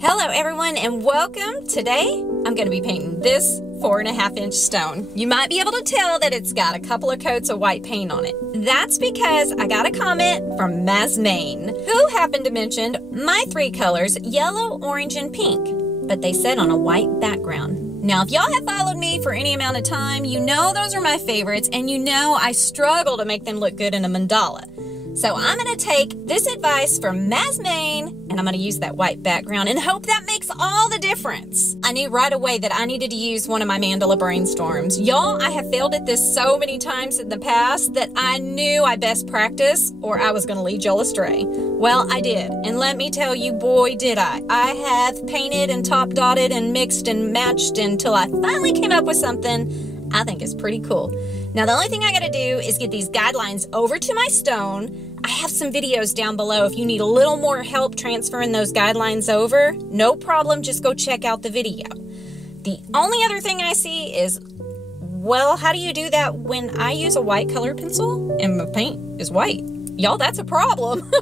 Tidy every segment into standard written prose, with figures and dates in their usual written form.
Hello everyone and welcome. Today I'm going to be painting this 4.5-inch stone. You might be able to tell that it's got a couple of coats of white paint on it. That's because I got a comment from Maz Main, who happened to mention my 3 colors, yellow, orange, and pink, but they said on a white background. Now, if y'all have followed me for any amount of time, you know those are my favorites, and you know I struggle to make them look good in a mandala. So I'm going to take this advice from Maz Main, and I'm going to use that white background and hope that makes all the difference. I knew right away that I needed to use one of my Mandala Brainstorms. Y'all, I have failed at this so many times in the past that I knew I best practice or I was going to lead y'all astray. Well, I did, and let me tell you, boy, did I. I have painted and top dotted and mixed and matched until I finally came up with something I think is pretty cool. Now, the only thing I gotta do is get these guidelines over to my stone. I have some videos down below if you need a little more help transferring those guidelines over. No problem, just go check out the video. The only other thing I see is, well, how do you do that when I use a white colored pencil and my paint is white? Y'all, that's a problem.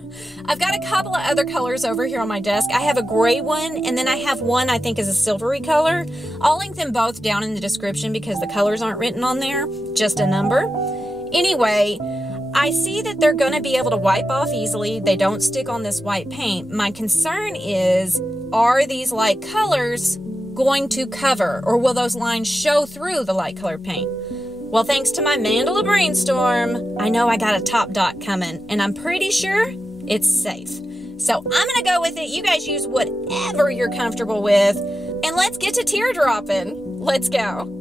I've got a couple of other colors over here on my desk. I have a gray one, and then I have one I think is a silvery color. I'll link them both down in the description because the colors aren't written on there, just a number. Anyway, I see that they're gonna be able to wipe off easily. They don't stick on this white paint. My concern is, are these light colors going to cover, or will those lines show through the light colored paint? Well, thanks to my Mandala Brainstorm, I know I got a top dot coming, and I'm pretty sure it's safe. So I'm gonna go with it. You guys use whatever you're comfortable with, and let's get to teardropping. Let's go.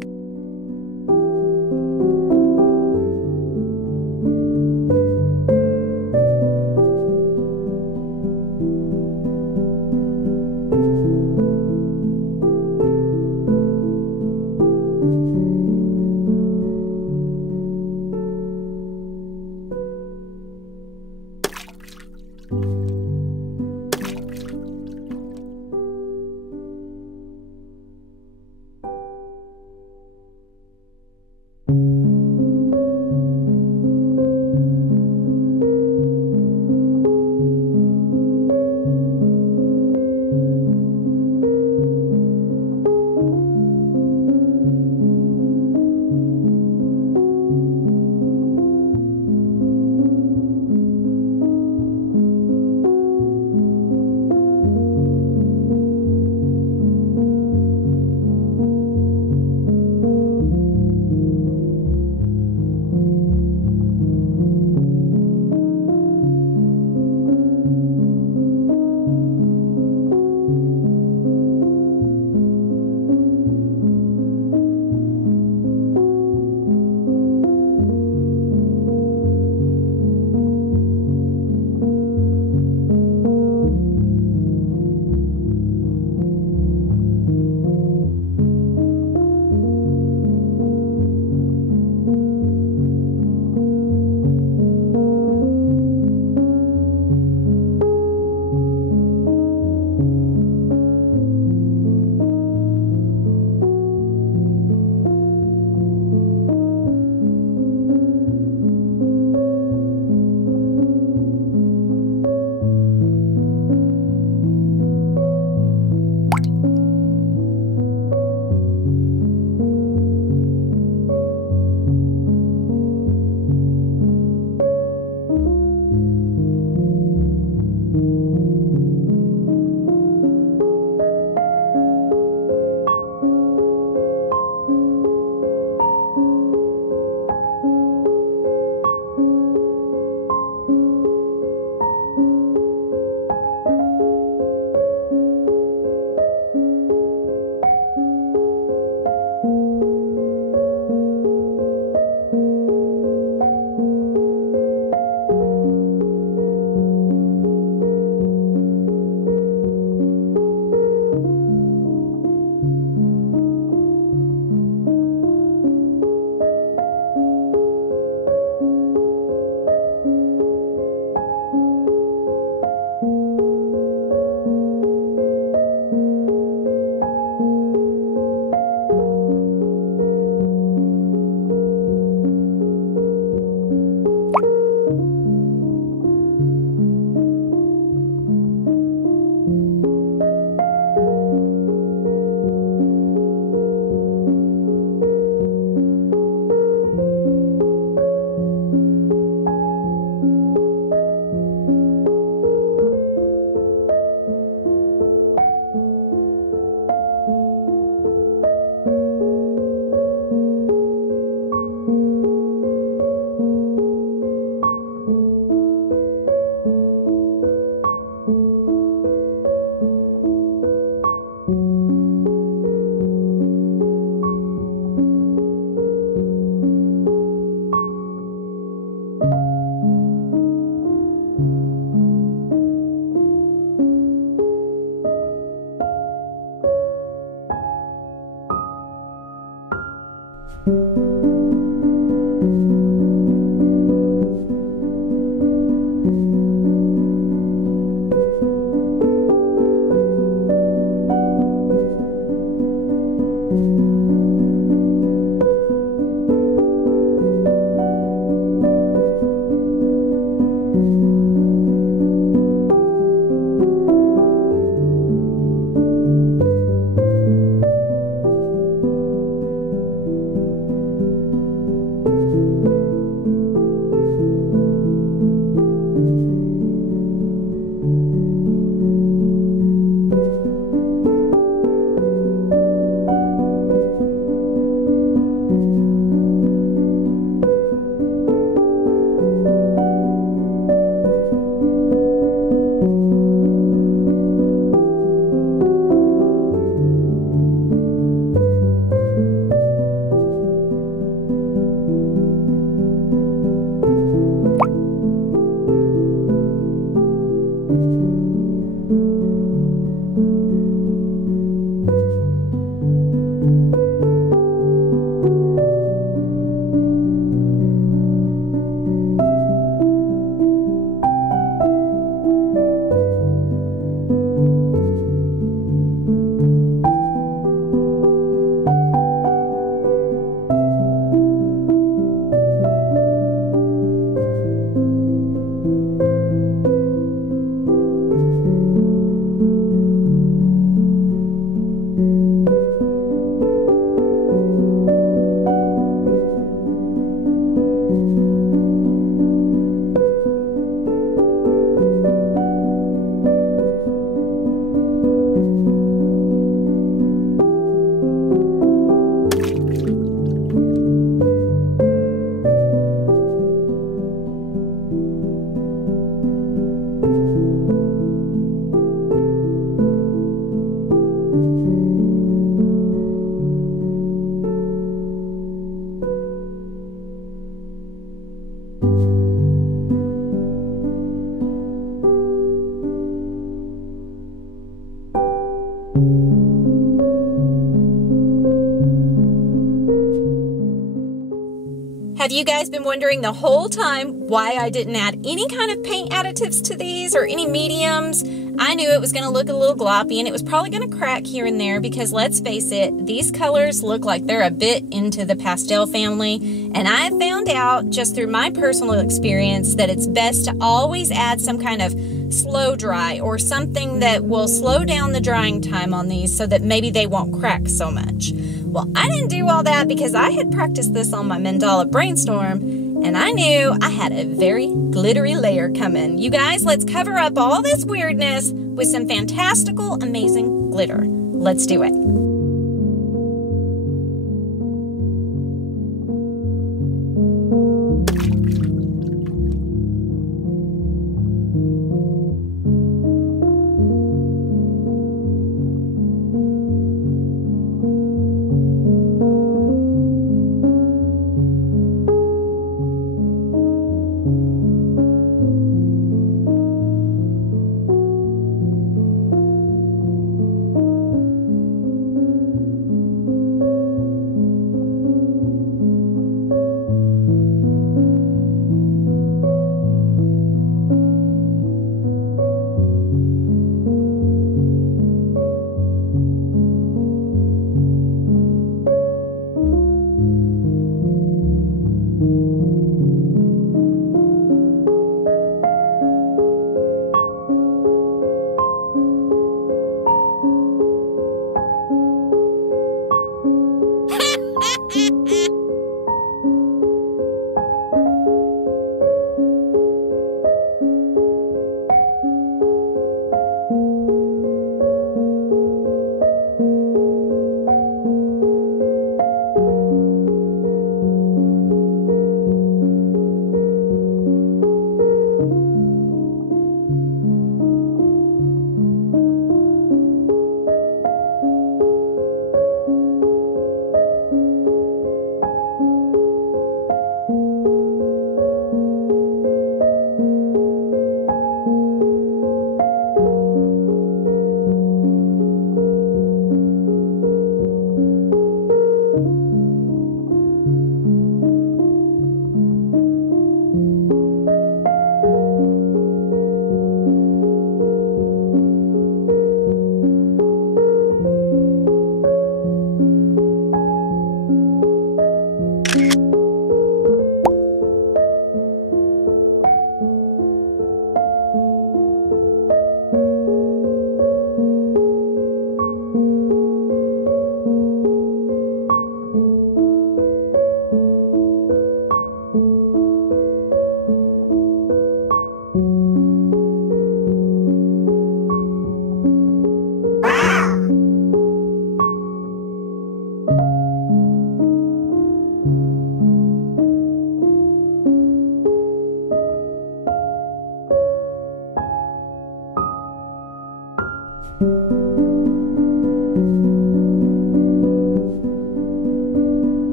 Have you guys been wondering the whole time why I didn't add any kind of paint additives to these or any mediums? I knew it was going to look a little gloppy and it was probably going to crack here and there because let's face it, these colors look like they're a bit into the pastel family. And I found out just through my personal experience that it's best to always add some kind of slow dry or something that will slow down the drying time on these so that maybe they won't crack so much. Well, I didn't do all that because I had practiced this on my Mandala Brainstorm and I knew I had a very glittery layer coming. You guys, let's cover up all this weirdness with some fantastical, amazing glitter. Let's do it.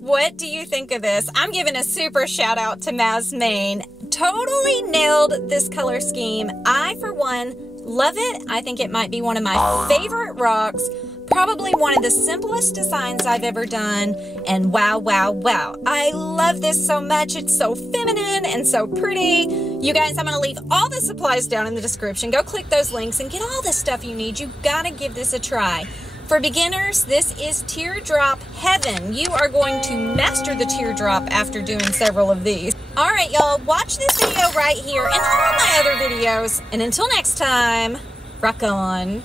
What do you think of this? I'm giving a super shout out to Maz Main. Totally nailed this color scheme. I, for one, love it. I think it might be one of my favorite rocks. Probably one of the simplest designs I've ever done. And wow, wow, wow. I love this so much. It's so feminine and so pretty. You guys, I'm going to leave all the supplies down in the description. Go click those links and get all the stuff you need. You got to give this a try. For beginners, this is teardrop heaven. You are going to master the teardrop after doing several of these. All right, y'all, watch this video right here and all my other videos. And until next time, rock on.